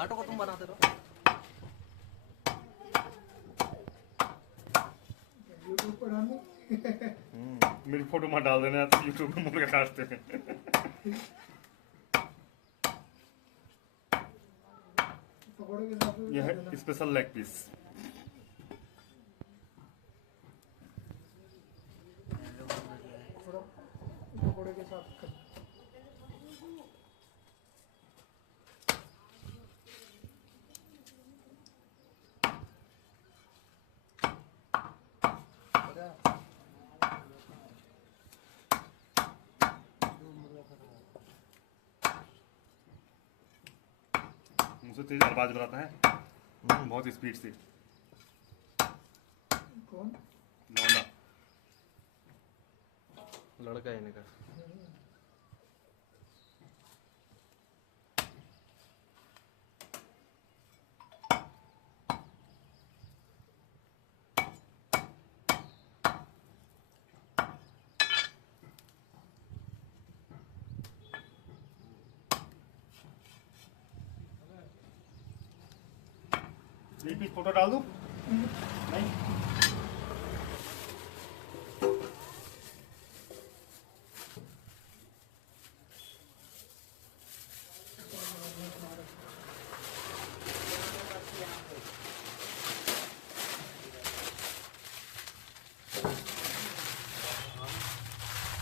काटो को तुम बनाते रहो। यूट्यूब पर डालनी। मेरी फोटो मत डाल देना तो यूट्यूब में मुर्गा काटते हैं। पकौड़े के साथ यह है स्पेशल लेग पीस। थोड़ा पकौड़े के साथ मुझसे तेज आवाज बनाता है, बहुत स्पीड से। कौन? लौंडा। लड़का है इनका। एक पीस फोटो डाल दूं? नहीं।